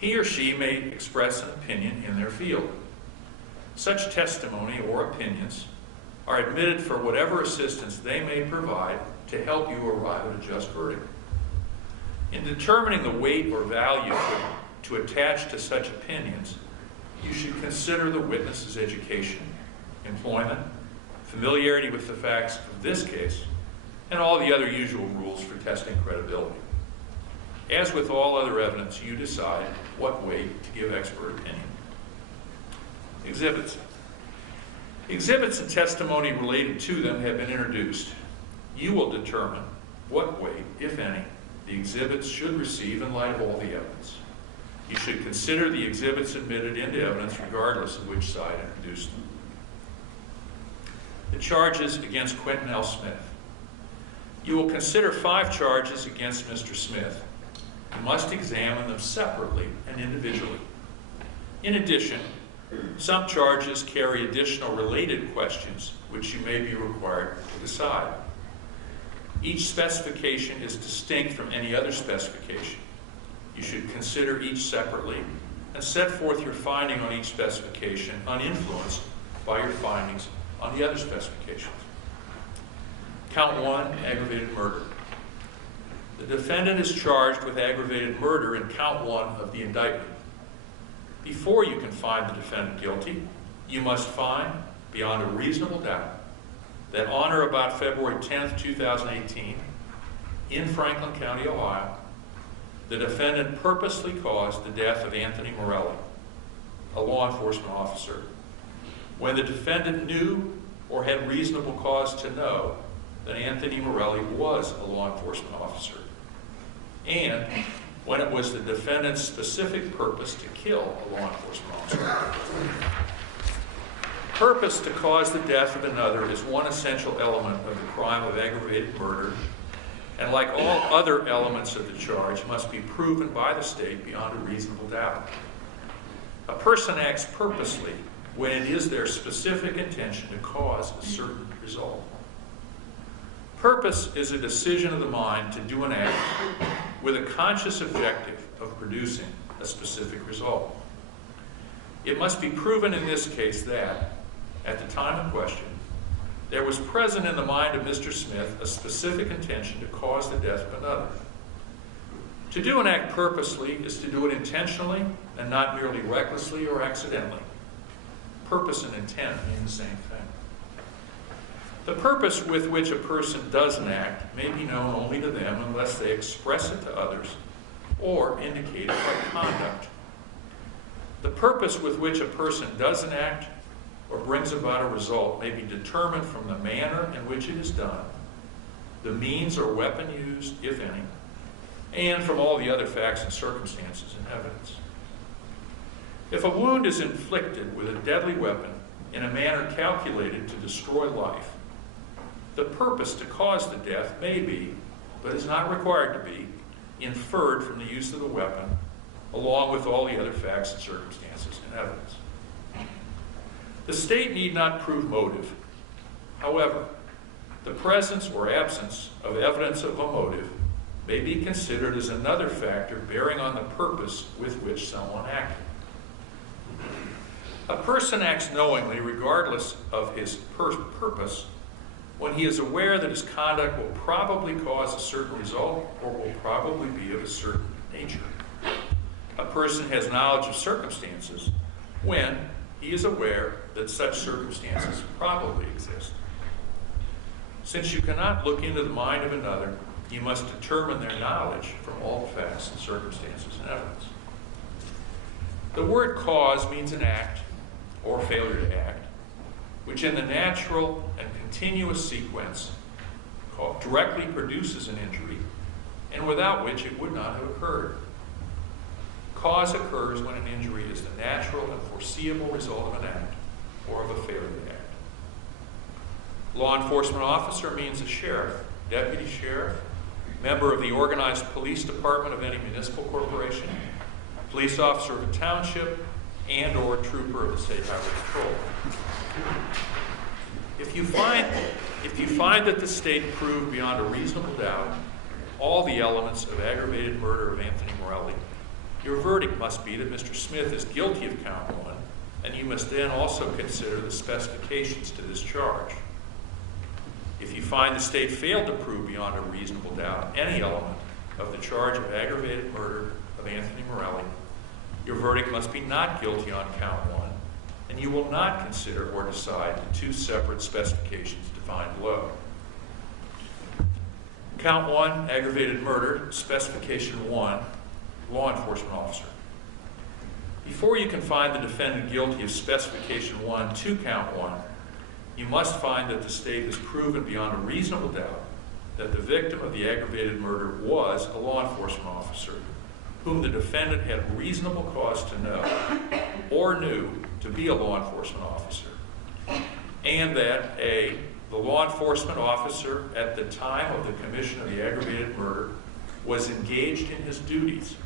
He or she may express an opinion in their field. Such testimony or opinions are admitted for whatever assistance they may provide to help you arrive at a just verdict. In determining the weight or value to attach to such opinions, you should consider the witness's education, employment, familiarity with the facts of this case, and all the other usual rules for testing credibility. As with all other evidence, you decide what weight to give expert opinion. Exhibits. Exhibits and testimony related to them have been introduced. You will determine what weight, if any, the exhibits should receive in light of all the evidence. You should consider the exhibits admitted into evidence regardless of which side introduced them. The charges against Quentin L. Smith. You will consider 5 charges against Mr. Smith. You must examine them separately and individually. In addition, some charges carry additional related questions which you may be required to decide. Each specification is distinct from any other specification. You should consider each separately and set forth your finding on each specification uninfluenced by your findings on the other specifications. Count 1, aggravated murder. The defendant is charged with aggravated murder in count 1 of the indictment. Before you can find the defendant guilty, you must find, beyond a reasonable doubt, that on or about February 10, 2018, in Franklin County, Ohio, the defendant purposely caused the death of Anthony Morelli, a law enforcement officer, when the defendant knew or had reasonable cause to know that Anthony Morelli was a law enforcement officer, and when it was the defendant's specific purpose to kill a law enforcement officer. Purpose to cause the death of another is one essential element of the crime of aggravated murder, and like all other elements of the charge, must be proven by the state beyond a reasonable doubt. A person acts purposely when it is their specific intention to cause a certain result. Purpose is a decision of the mind to do an act with a conscious objective of producing a specific result. It must be proven in this case that, at the time in question, there was present in the mind of Mr. Smith a specific intention to cause the death of another. To do an act purposely is to do it intentionally and not merely recklessly or accidentally. Purpose and intent mean the same thing. The purpose with which a person does an act may be known only to them unless they express it to others or indicate it by conduct. The purpose with which a person does an act or brings about a result may be determined from the manner in which it is done, the means or weapon used, if any, and from all the other facts and circumstances and evidence. If a wound is inflicted with a deadly weapon in a manner calculated to destroy life, the purpose to cause the death may be, but is not required to be, inferred from the use of the weapon, along with all the other facts and circumstances and evidence. The state need not prove motive. However, the presence or absence of evidence of a motive may be considered as another factor bearing on the purpose with which someone acted. A person acts knowingly regardless of his purpose when he is aware that his conduct will probably cause a certain result or will probably be of a certain nature. A person has knowledge of circumstances when he is aware that such circumstances probably exist. Since you cannot look into the mind of another, you must determine their knowledge from all the facts and circumstances and evidence. The word cause means an act or failure to act, which in the natural and continuous sequence directly produces an injury, and without which it would not have occurred. Cause occurs when an injury is the natural and foreseeable result of an act or of a failure to act. Law enforcement officer means a sheriff, deputy sheriff, member of the organized police department of any municipal corporation, police officer of a township, and or trooper of the State Highway Patrol. If you find that the state proved beyond a reasonable doubt all the elements of aggravated murder of Anthony Morelli, your verdict must be that Mr. Smith is guilty of count 1, and you must then also consider the specifications to this charge. If you find the state failed to prove beyond a reasonable doubt any element of the charge of aggravated murder of Anthony Morelli, your verdict must be not guilty on count 1, and you will not consider or decide the two separate specifications defined below. Count 1, aggravated murder, specification 1, law enforcement officer. Before you can find the defendant guilty of specification 1 to count 1, you must find that the state has proven beyond a reasonable doubt that the victim of the aggravated murder was a law enforcement officer whom the defendant had reasonable cause to know or knew to be a law enforcement officer, and that A, the law enforcement officer at the time of the commission of the aggravated murder was engaged in his duties,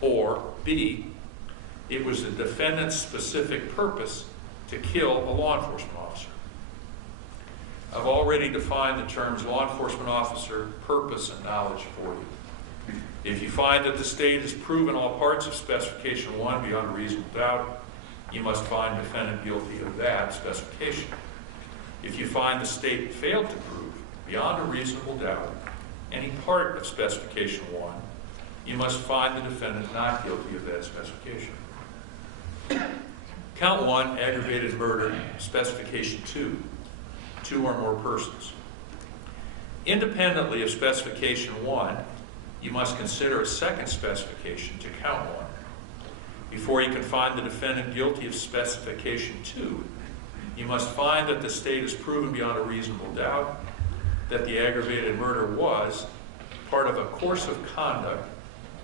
or B, it was the defendant's specific purpose to kill a law enforcement officer. I've already defined the terms law enforcement officer, purpose, and knowledge for you. If you find that the state has proven all parts of specification 1 beyond a reasonable doubt, you must find the defendant guilty of that specification. If you find the state failed to prove beyond a reasonable doubt any part of specification 1, you must find the defendant not guilty of that specification. Count 1, aggravated murder, specification 2, 2 or more persons. Independently of specification 1, you must consider a second specification to count 1. Before you can find the defendant guilty of specification 2, you must find that the state has proven beyond a reasonable doubt that the aggravated murder was part of a course of conduct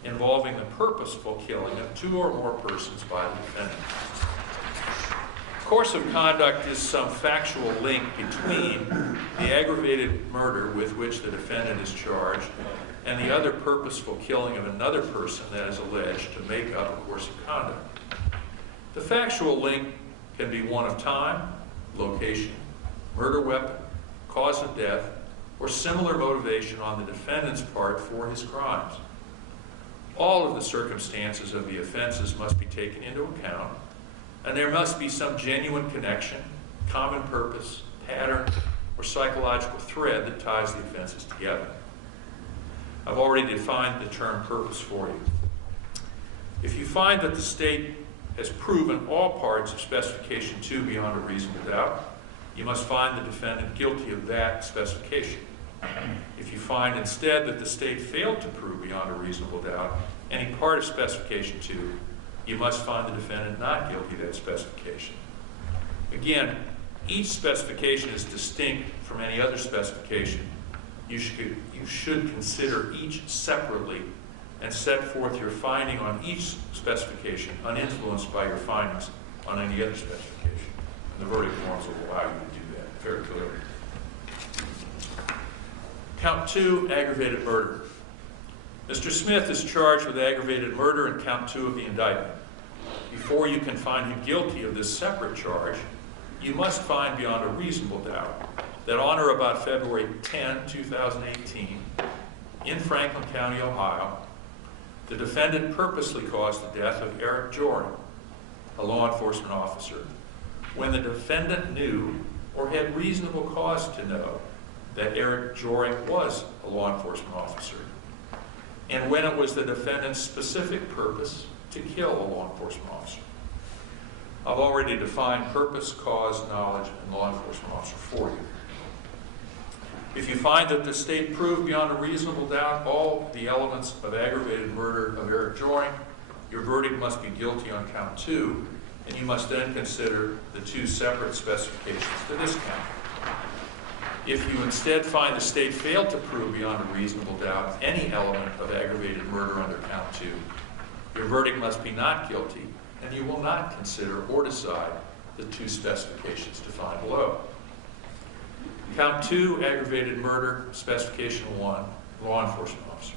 involving the purposeful killing of 2 or more persons by the defendant. Course of conduct is some factual link between the aggravated murder with which the defendant is charged and the other purposeful killing of another person that is alleged to make up a course of conduct. The factual link can be one of time, location, murder weapon, cause of death, or similar motivation on the defendant's part for his crimes. All of the circumstances of the offenses must be taken into account, and there must be some genuine connection, common purpose, pattern, or psychological thread that ties the offenses together. I've already defined the term purpose for you. If you find that the state has proven all parts of specification 2 beyond a reasonable doubt, you must find the defendant guilty of that specification. If you find instead that the state failed to prove beyond a reasonable doubt any part of specification 2, you must find the defendant not guilty of that specification. Again, each specification is distinct from any other specification. You should consider each separately and set forth your finding on each specification uninfluenced by your findings on any other specification. And the verdict forms will allow you to do that very clearly. Count 2, aggravated murder. Mr. Smith is charged with aggravated murder in count 2 of the indictment. Before you can find him guilty of this separate charge, you must find beyond a reasonable doubt that on or about February 10, 2018, in Franklin County, Ohio, the defendant purposely caused the death of Eric Joring, a law enforcement officer, when the defendant knew or had reasonable cause to know that Eric Joring was a law enforcement officer, and when it was the defendant's specific purpose to kill a law enforcement officer. I've already defined purpose, cause, knowledge, and law enforcement officer for you. If you find that the state proved beyond a reasonable doubt all the elements of aggravated murder of Eric Joring, your verdict must be guilty on count 2, and you must then consider the 2 separate specifications to this count. If you instead find the state failed to prove beyond a reasonable doubt any element of aggravated murder under count 2, your verdict must be not guilty, and you will not consider or decide the 2 specifications defined below. Count 2, aggravated murder, specification 1, law enforcement officer.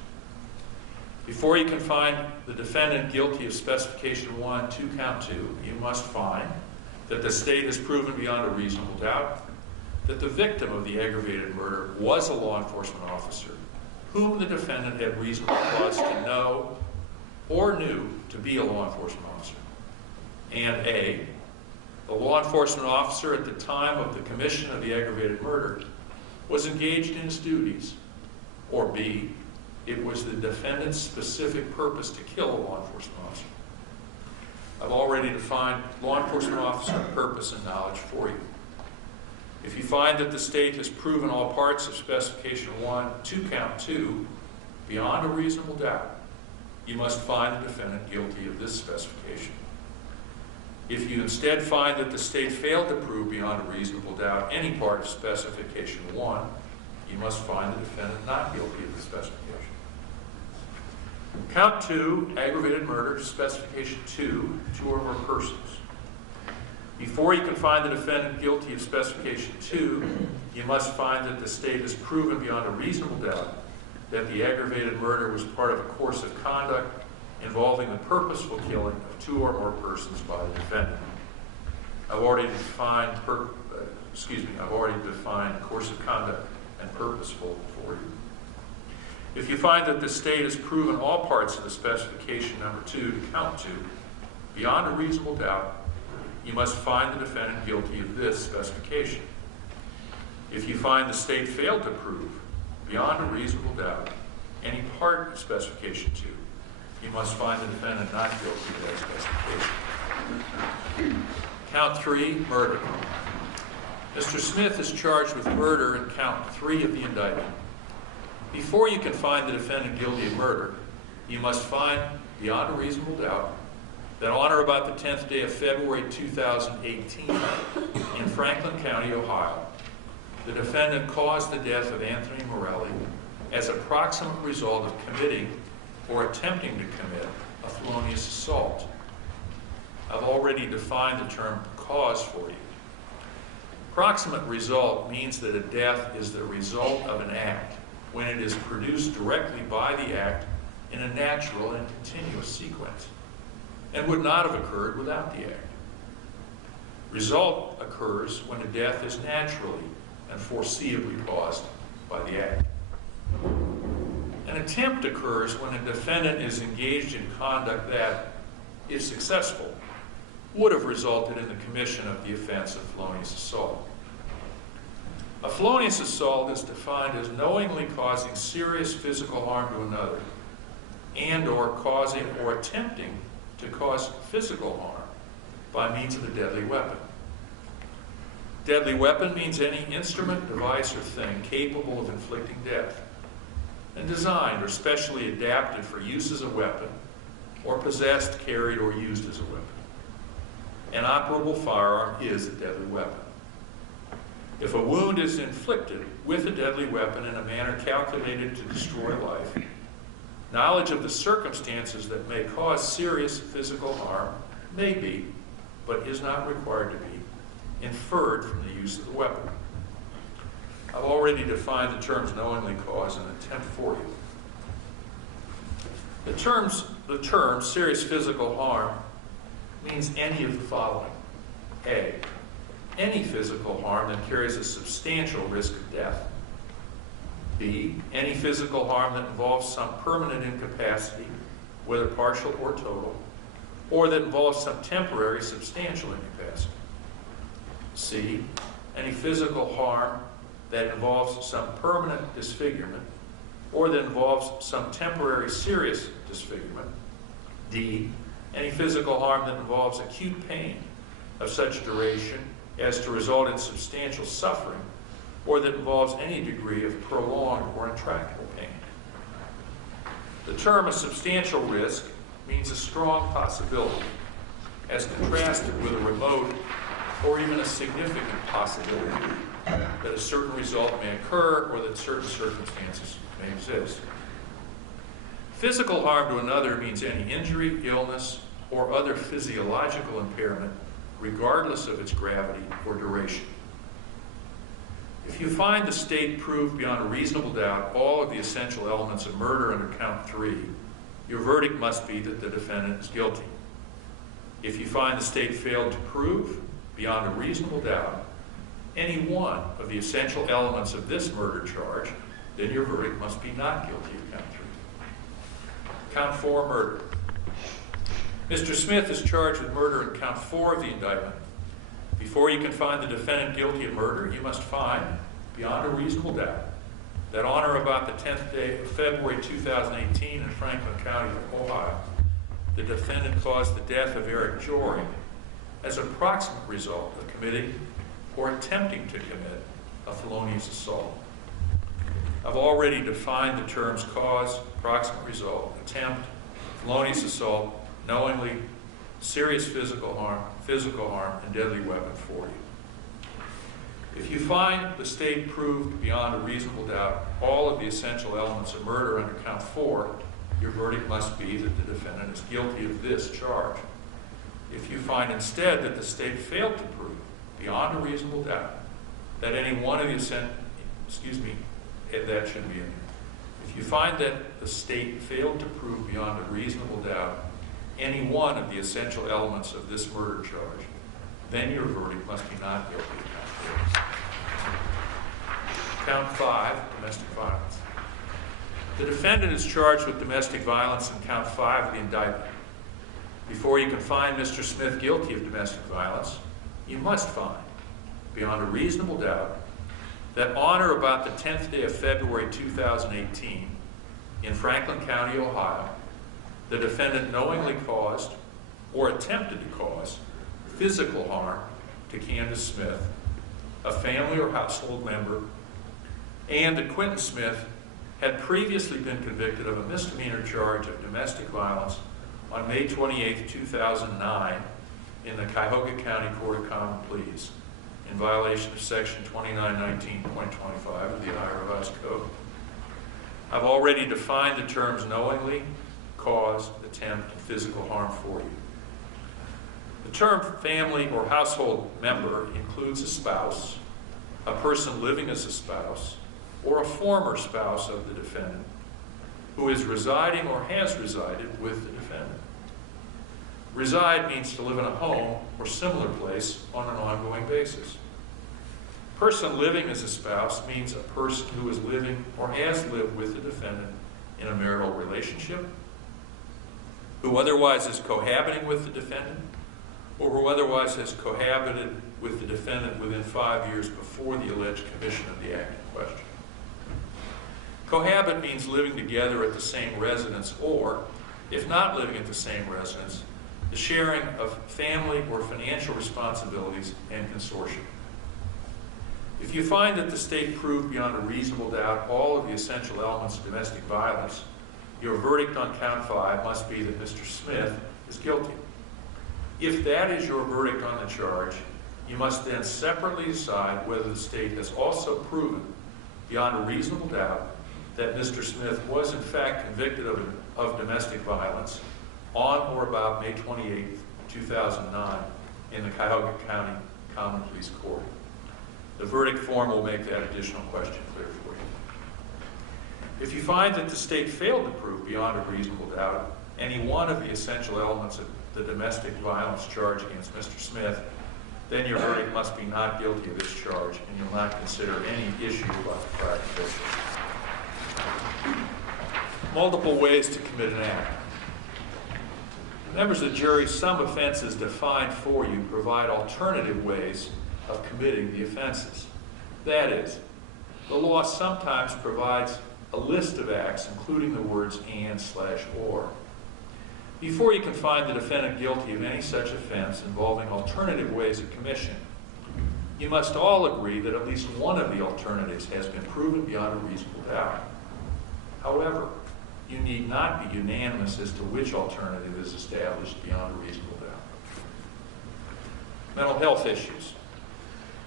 Before you can find the defendant guilty of specification 1 to count 2, you must find that the state has proven beyond a reasonable doubt that the victim of the aggravated murder was a law enforcement officer whom the defendant had reasonable cause to know or knew to be a law enforcement officer. And A, the law enforcement officer at the time of the commission of the aggravated murder was engaged in his duties. Or B, it was the defendant's specific purpose to kill a law enforcement officer. I've already defined law enforcement officer purpose and knowledge for you. If you find that the state has proven all parts of specification 1 to count 2 beyond a reasonable doubt, you must find the defendant guilty of this specification. If you instead find that the state failed to prove beyond a reasonable doubt any part of specification 1, you must find the defendant not guilty of the specification. Count 2, aggravated murder, specification 2, 2 or more persons. Before you can find the defendant guilty of specification 2, you must find that the state has proven beyond a reasonable doubt that the aggravated murder was part of a course of conduct involving the purposeful killing of 2 or more persons by the defendant. I've already defined course of conduct and purposeful for you. If you find that the state has proven all parts of the specification number 2 to count 2 beyond a reasonable doubt, you must find the defendant guilty of this specification. If you find the state failed to prove beyond a reasonable doubt any part of specification 2, you must find the defendant not guilty of that specification. Count 3, murder. Mr. Smith is charged with murder in count 3 of the indictment. Before you can find the defendant guilty of murder, you must find beyond a reasonable doubt that on or about the 10th day of February 2018 in Franklin County, Ohio, the defendant caused the death of Anthony Morelli as a proximate result of committing or attempting to commit a felonious assault. I've already defined the term cause for you. Proximate result means that a death is the result of an act when it is produced directly by the act in a natural and continuous sequence, and would not have occurred without the act. Result occurs when a death is naturally and foreseeably caused by the act. An attempt occurs when a defendant is engaged in conduct that, if successful, would have resulted in the commission of the offense of felonious assault. A felonious assault is defined as knowingly causing serious physical harm to another and or causing or attempting to cause physical harm by means of a deadly weapon. Deadly weapon means any instrument, device, or thing capable of inflicting death and designed or specially adapted for use as a weapon or possessed, carried, or used as a weapon. An operable firearm is a deadly weapon. If a wound is inflicted with a deadly weapon in a manner calculated to destroy life, knowledge of the circumstances that may cause serious physical harm may be, but is not required to be, inferred from the use of the weapon. I've already defined the terms knowingly cause and attempt for you. The term serious physical harm means any of the following. A, any physical harm that carries a substantial risk of death. B, any physical harm that involves some permanent incapacity, whether partial or total, or that involves some temporary substantial incapacity. C, any physical harm that involves some permanent disfigurement, or that involves some temporary serious disfigurement. D, any physical harm that involves acute pain of such duration as to result in substantial suffering, or that involves any degree of prolonged or intractable pain. The term a substantial risk means a strong possibility, as contrasted with a remote or even a significant possibility that a certain result may occur or that certain circumstances may exist. Physical harm to another means any injury, illness, or other physiological impairment, regardless of its gravity or duration. If you find the state proved beyond a reasonable doubt all of the essential elements of murder under count 3, your verdict must be that the defendant is guilty. If you find the state failed to prove beyond a reasonable doubt any one of the essential elements of this murder charge, then your verdict must be not guilty of count 3. Count 4, murder. Mr. Smith is charged with murder in count 4 of the indictment. Before you can find the defendant guilty of murder, you must find, beyond a reasonable doubt, that on or about the 10th day of February 2018 in Franklin County, Ohio, the defendant caused the death of Eric Jory as a proximate result of committing or attempting to commit a felonious assault. I've already defined the terms cause, proximate result, attempt, felonious assault, knowingly, serious physical harm, and deadly weapon for you. If you find the state proved beyond a reasonable doubt all of the essential elements of murder under count 4, your verdict must be that the defendant is guilty of this charge. If you find instead that the state failed to prove beyond a reasonable doubt that any one of the that should be in here. If you find that the state failed to prove beyond a reasonable doubt any one of the essential elements of this murder charge, then your verdict must be not guilty of count 5, domestic violence. The defendant is charged with domestic violence in count 5 of the indictment. Before you can find Mr. Smith guilty of domestic violence, you must find, beyond a reasonable doubt, that on or about the 10th day of February 2018 in Franklin County, Ohio, the defendant knowingly caused or attempted to cause physical harm to Candace Smith, a family or household member, and that Quentin Smith had previously been convicted of a misdemeanor charge of domestic violence on May 28, 2009 in the Cuyahoga County Court of Common Pleas in violation of Section 2919.25 of the Ohio Revised Code. I've already defined the terms knowingly, cause, attempt, and physical harm for you. The term family or household member includes a spouse, a person living as a spouse, or a former spouse of the defendant who is residing or has resided with the defendant. Reside means to live in a home or similar place on an ongoing basis. Person living as a spouse means a person who is living or has lived with the defendant in a marital relationship, who otherwise is cohabiting with the defendant, or who otherwise has cohabited with the defendant within 5 years before the alleged commission of the act in question. Cohabit means living together at the same residence, or, if not living at the same residence, the sharing of family or financial responsibilities and consortium. If you find that the state proved beyond a reasonable doubt all of the essential elements of domestic violence, your verdict on count 5 must be that Mr. Smith is guilty. If that is your verdict on the charge, you must then separately decide whether the state has also proven beyond a reasonable doubt that Mr. Smith was in fact convicted of domestic violence on or about May 28, 2009 in the Cuyahoga County Common Pleas Court. The verdict form will make that additional question clear for you. If you find that the state failed to prove beyond a reasonable doubt any one of the essential elements of the domestic violence charge against Mr. Smith, then your verdict must be not guilty of this charge, and you'll not consider any issue about the prior conviction. Multiple ways to commit an act. Members of the jury, some offenses defined for you provide alternative ways of committing the offenses. That is, the law sometimes provides a list of acts, including the words and/or. Before you can find the defendant guilty of any such offense involving alternative ways of commission, you must all agree that at least one of the alternatives has been proven beyond a reasonable doubt. However, you need not be unanimous as to which alternative is established beyond a reasonable doubt. Mental health issues.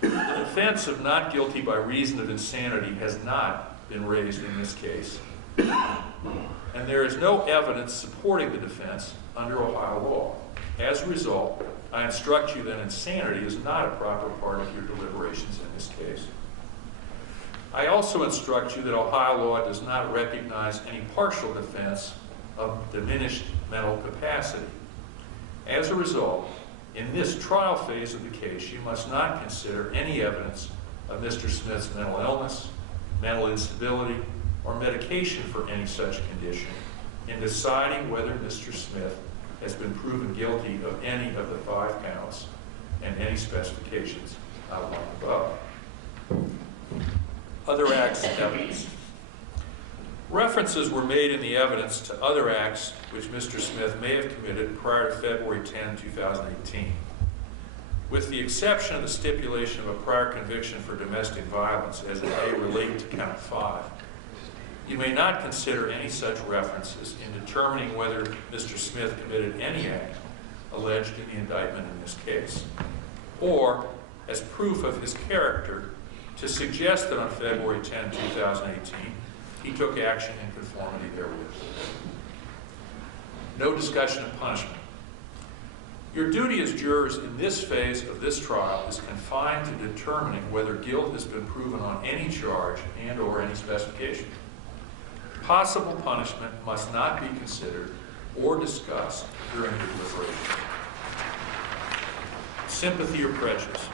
The defense of not guilty by reason of insanity has not been raised in this case, and there is no evidence supporting the defense under Ohio law. As a result, I instruct you that insanity is not a proper part of your deliberations in this case. I also instruct you that Ohio law does not recognize any partial defense of diminished mental capacity. As a result, in this trial phase of the case, you must not consider any evidence of Mr. Smith's mental illness, mental instability, or medication for any such condition in deciding whether Mr. Smith has been proven guilty of any of the 5 counts and any specifications outlined above. Other acts of evidence. References were made in the evidence to other acts which Mr. Smith may have committed prior to February 10, 2018. With the exception of the stipulation of a prior conviction for domestic violence as it may relate to count 5, you may not consider any such references in determining whether Mr. Smith committed any act alleged in the indictment in this case, or as proof of his character to suggest that on February 10, 2018, he took action in conformity therewith. No discussion of punishment. Your duty as jurors in this phase of this trial is confined to determining whether guilt has been proven on any charge and/or any specification. Possible punishment must not be considered or discussed during the deliberation. Sympathy or prejudice.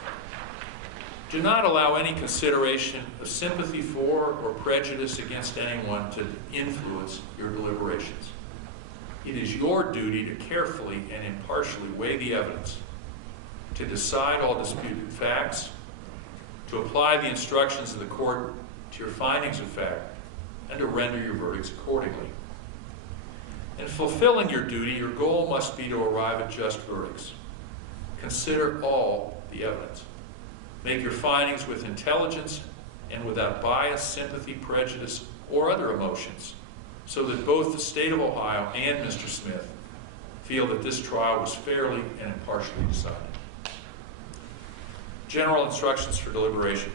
Do not allow any consideration of sympathy for or prejudice against anyone to influence your deliberations. It is your duty to carefully and impartially weigh the evidence, to decide all disputed facts, to apply the instructions of the court to your findings of fact, and to render your verdicts accordingly. In fulfilling your duty, your goal must be to arrive at just verdicts. Consider all the evidence. Make your findings with intelligence and without bias, sympathy, prejudice, or other emotions, so that both the state of Ohio and Mr. Smith feel that this trial was fairly and impartially decided. General instructions for deliberation.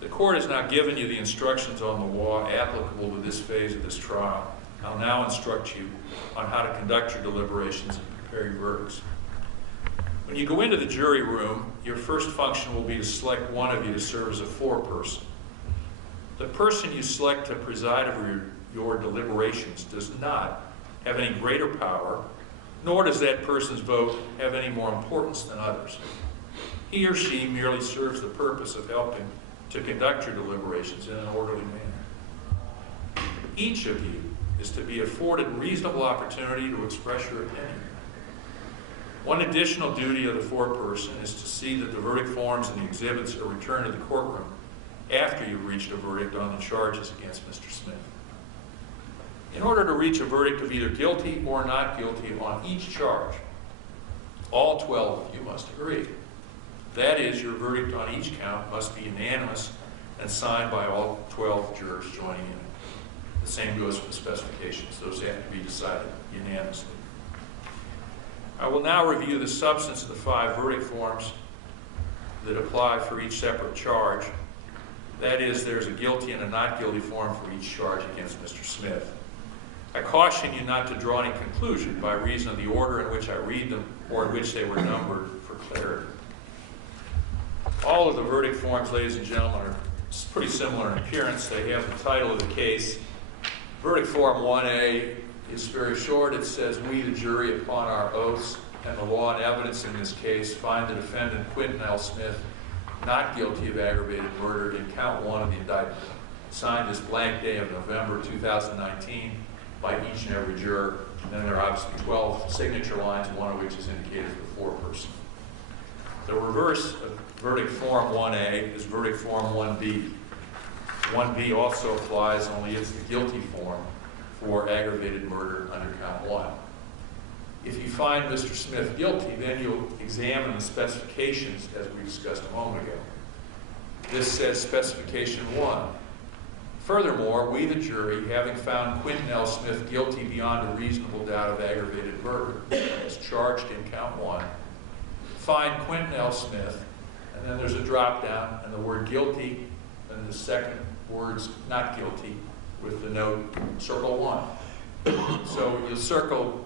The court has now given you the instructions on the law applicable to this phase of this trial. I'll now instruct you on how to conduct your deliberations and prepare your verdicts. When you go into the jury room, your first function will be to select one of you to serve as a foreperson. The person you select to preside over your deliberations does not have any greater power, nor does that person's vote have any more importance than others. He or she merely serves the purpose of helping to conduct your deliberations in an orderly manner. Each of you is to be afforded reasonable opportunity to express your opinion. One additional duty of the foreperson is to see that the verdict forms and the exhibits are returned to the courtroom after you've reached a verdict on the charges against Mr. Smith. In order to reach a verdict of either guilty or not guilty on each charge, all 12 of you must agree. That is, your verdict on each count must be unanimous and signed by all 12 jurors joining in. The same goes for the specifications. Those have to be decided unanimously. I will now review the substance of the 5 verdict forms that apply for each separate charge. That is, there's a guilty and a not guilty form for each charge against Mr. Smith. I caution you not to draw any conclusion by reason of the order in which I read them or in which they were numbered for clarity. All of the verdict forms, ladies and gentlemen, are pretty similar in appearance. They have the title of the case. Verdict form 1A is very short. It says, "We, the jury, upon our oaths and the law and evidence in this case, find the defendant, Quentin L. Smith, not guilty of aggravated murder in count 1 of the indictment, signed this blank day of November 2019 by each and every juror." And then there are obviously 12 signature lines, one of which is indicated for the foreperson. The reverse of verdict form 1A is verdict form 1B. 1B also applies, only it's the guilty form for aggravated murder under count 1. If you find Mr. Smith guilty, then you'll examine the specifications as we discussed a moment ago. This says specification 1. Furthermore, we, the jury, having found Quentin L. Smith guilty beyond a reasonable doubt of aggravated murder, as charged in count 1, find Quentin L. Smith, and then there's a drop down, and the word guilty, and the second word's not guilty, with the note, circle 1. So you'll circle,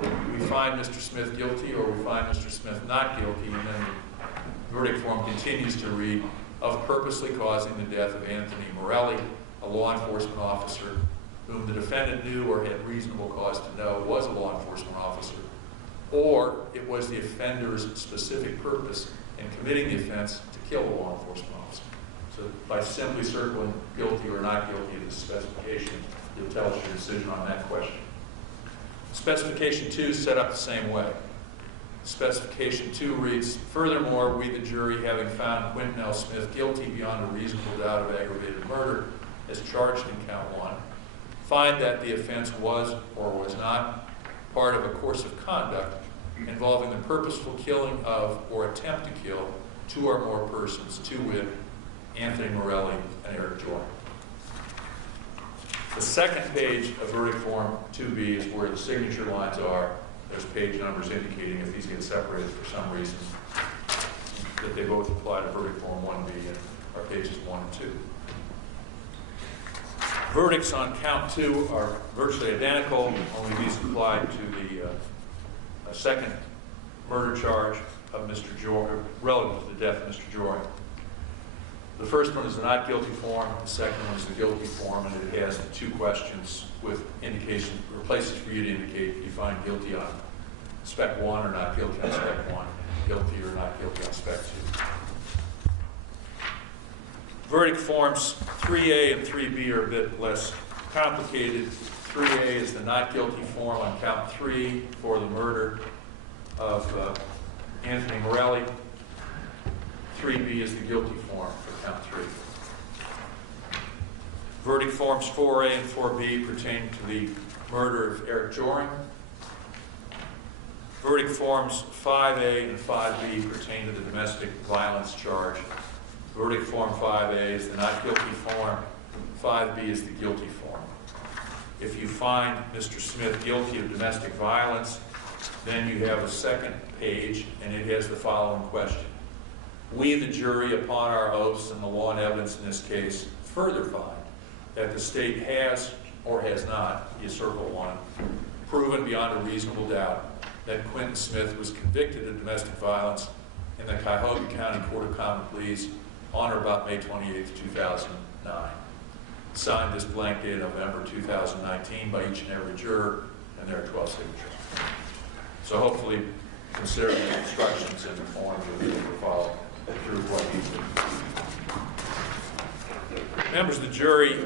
we find Mr. Smith guilty, or we find Mr. Smith not guilty, and then the verdict form continues to read, of purposely causing the death of Anthony Morelli, a law enforcement officer whom the defendant knew or had reasonable cause to know was a law enforcement officer, or it was the offender's specific purpose in committing the offense to kill a law enforcement officer. So by simply circling guilty or not guilty of the specification, you'll tell us your decision on that question. Specification 2 is set up the same way. Specification 2 reads, furthermore, we the jury, having found Quentin L. Smith guilty beyond a reasonable doubt of aggravated murder as charged in count 1, find that the offense was or was not part of a course of conduct involving the purposeful killing of or attempt to kill 2 or more persons, to wit, Anthony Morelli and Eric Joy. The second page of verdict form 2B is where the signature lines are. There's page numbers indicating if these get separated for some reason that they both apply to verdict form 1B and are pages 1 and 2. Verdicts on count 2 are virtually identical, only these apply to the second murder charge of Mr. Joy, relative to the death of Mr. Joy. The first one is the not guilty form, the second one is the guilty form, and it has 2 questions with indication, or places for you to indicate if you find guilty on spec 1 or not guilty on spec 1, guilty or not guilty on spec 2. Verdict forms 3A and 3B are a bit less complicated. 3A is the not guilty form on count 3 for the murder of Anthony Morelli. 3B is the guilty form for count 3. Verdict forms 4A and 4B pertain to the murder of Eric Joring. Verdict forms 5A and 5B pertain to the domestic violence charge. Verdict form 5A is the not guilty form. 5B is the guilty form. If you find Mr. Smith guilty of domestic violence, then you have a second page, and it has the following question. We, the jury, upon our oaths and the law and evidence in this case, further find that the state has or has not, you circle 1, proven beyond a reasonable doubt that Quentin Smith was convicted of domestic violence in the Cuyahoga County Court of Common Pleas on or about May 28, 2009. Signed this blank date November 2019 by each and every juror, and there are 12 signatures. So hopefully, consider the instructions in the form you'll be able to follow through what you do. Members of the jury,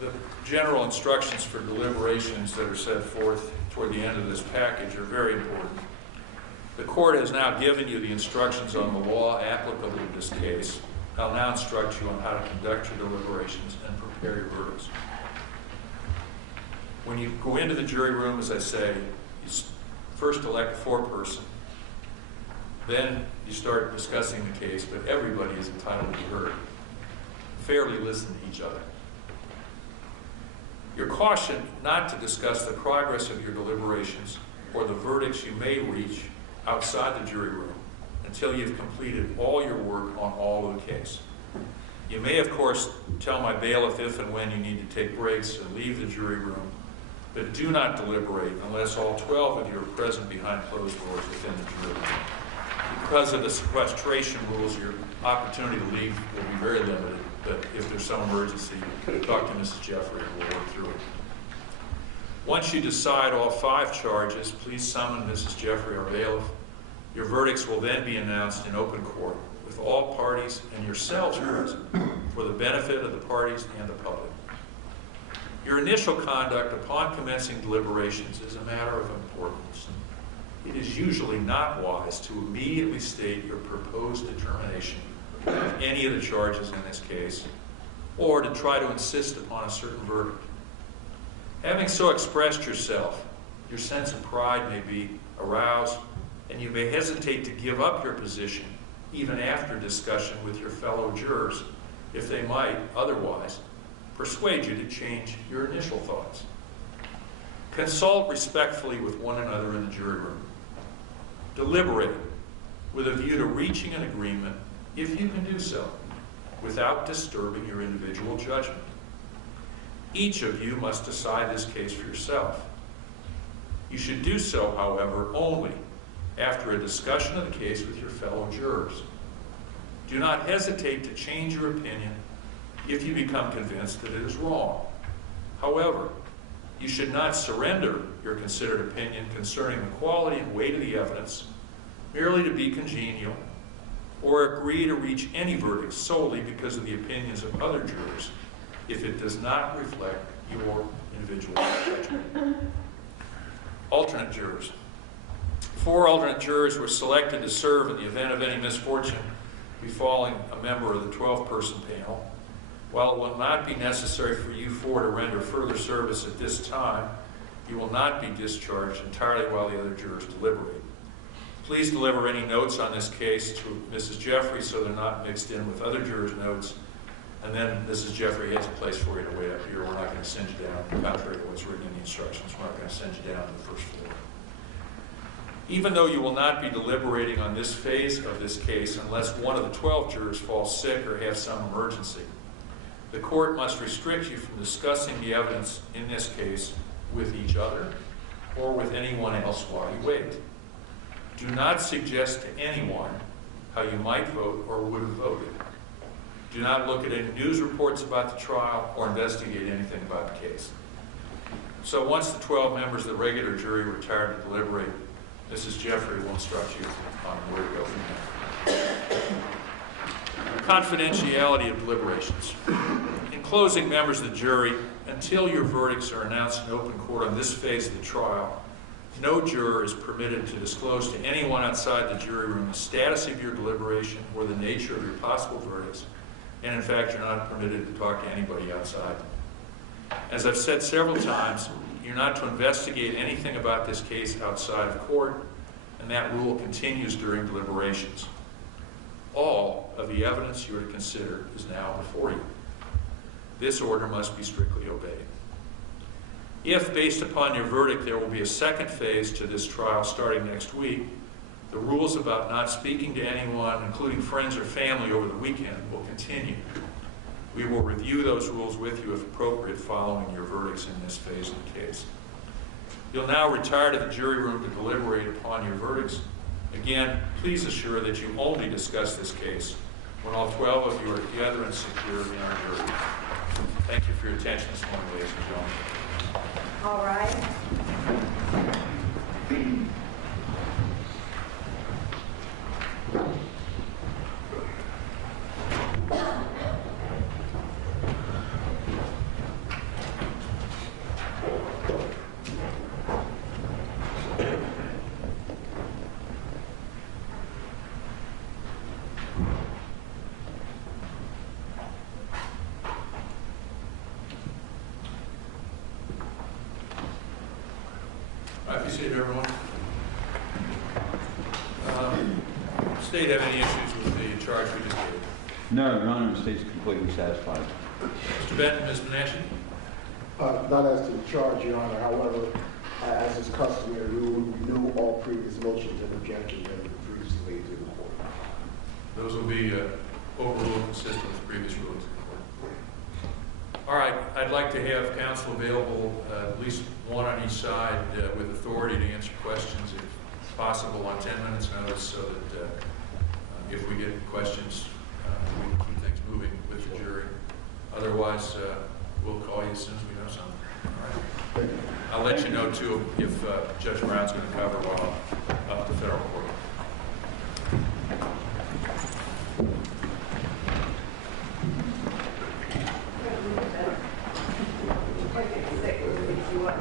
the general instructions for deliberations that are set forth toward the end of this package are very important. The court has now given you the instructions on the law applicable to this case. I'll now instruct you on how to conduct your deliberations and prepare your verdicts. When you go into the jury room, as I say, you first elect a foreperson. Then you start discussing the case, but everybody is entitled to be heard. Fairly listen to each other. You're cautioned not to discuss the progress of your deliberations or the verdicts you may reach outside the jury room until you've completed all your work on all of the case. You may, of course, tell my bailiff if and when you need to take breaks and leave the jury room, but do not deliberate unless all 12 of you are present behind closed doors within the jury room. Because of the sequestration rules, your opportunity to leave will be very limited, but if there's some emergency, talk to Mrs. Jeffrey and we'll work through it. Once you decide all 5 charges, please summon Mrs. Jeffrey, our bailiff. Your verdicts will then be announced in open court with all parties and yourselves present for the benefit of the parties and the public. Your initial conduct upon commencing deliberations is a matter of importance. It is usually not wise to immediately state your proposed determination of any of the charges in this case, or to try to insist upon a certain verdict. Having so expressed yourself, your sense of pride may be aroused, and you may hesitate to give up your position even after discussion with your fellow jurors, if they might otherwise persuade you to change your initial thoughts. Consult respectfully with one another in the jury room. Deliberate with a view to reaching an agreement, if you can do so, without disturbing your individual judgment. Each of you must decide this case for yourself. You should do so, however, only after a discussion of the case with your fellow jurors. Do not hesitate to change your opinion if you become convinced that it is wrong. However, you should not surrender your considered opinion concerning the quality and weight of the evidence merely to be congenial, or agree to reach any verdict solely because of the opinions of other jurors if it does not reflect your individual judgment. Alternate jurors. 4 alternate jurors were selected to serve in the event of any misfortune befalling a member of the 12-person panel. While it will not be necessary for you 4 to render further service at this time, you will not be discharged entirely while the other jurors deliberate. Please deliver any notes on this case to Mrs. Jeffrey so they're not mixed in with other jurors' notes. And then Mrs. Jeffrey has a place for you to wait up here. We're not going to send you down, contrary to what's written in the instructions. We're not going to send you down to the first floor. Even though you will not be deliberating on this phase of this case unless one of the 12 jurors falls sick or has some emergency, the court must restrict you from discussing the evidence in this case with each other or with anyone else while you wait. Do not suggest to anyone how you might vote or would have voted. Do not look at any news reports about the trial or investigate anything about the case. So once the 12 members of the regular jury retire to deliberate, Mrs. Jeffrey will instruct you on where to go from there. Confidentiality of deliberations. In closing, members of the jury, until your verdicts are announced in open court on this phase of the trial, no juror is permitted to disclose to anyone outside the jury room the status of your deliberation or the nature of your possible verdicts, and in fact, you're not permitted to talk to anybody outside. As I've said several times, you're not to investigate anything about this case outside of court, and that rule continues during deliberations. All of the evidence you are to consider is now before you. This order must be strictly obeyed. If, based upon your verdict, there will be a second phase to this trial starting next week, the rules about not speaking to anyone, including friends or family, over the weekend will continue. We will review those rules with you if appropriate following your verdicts in this phase of the case. You'll now retire to the jury room to deliberate upon your verdicts. Again, please assure that you only discuss this case when all 12 of you are together and secure in our jury. Thank you for your attention this morning, ladies and gentlemen. All right. Everyone. State have any issues with the charge we just gave? No, Your Honor, the State's completely satisfied. Mr. Benton, Ms. Bonacci? Not as to the charge, Your Honor. However, as is customary, we will renew all previous motions and objections that were previously made to the court. Those will be overruled consistent with previous rulings of the court. All right, I'd like to have counsel available, at least one on each side, with authority to answer questions, if possible, on 10 minutes notice, so that if we get questions, we can keep things moving with the jury. Otherwise, we'll call you as soon as we know something. All right? I'll let you know, too, if Judge Brown's going to cover while up to federal court. Okay, 6, 61.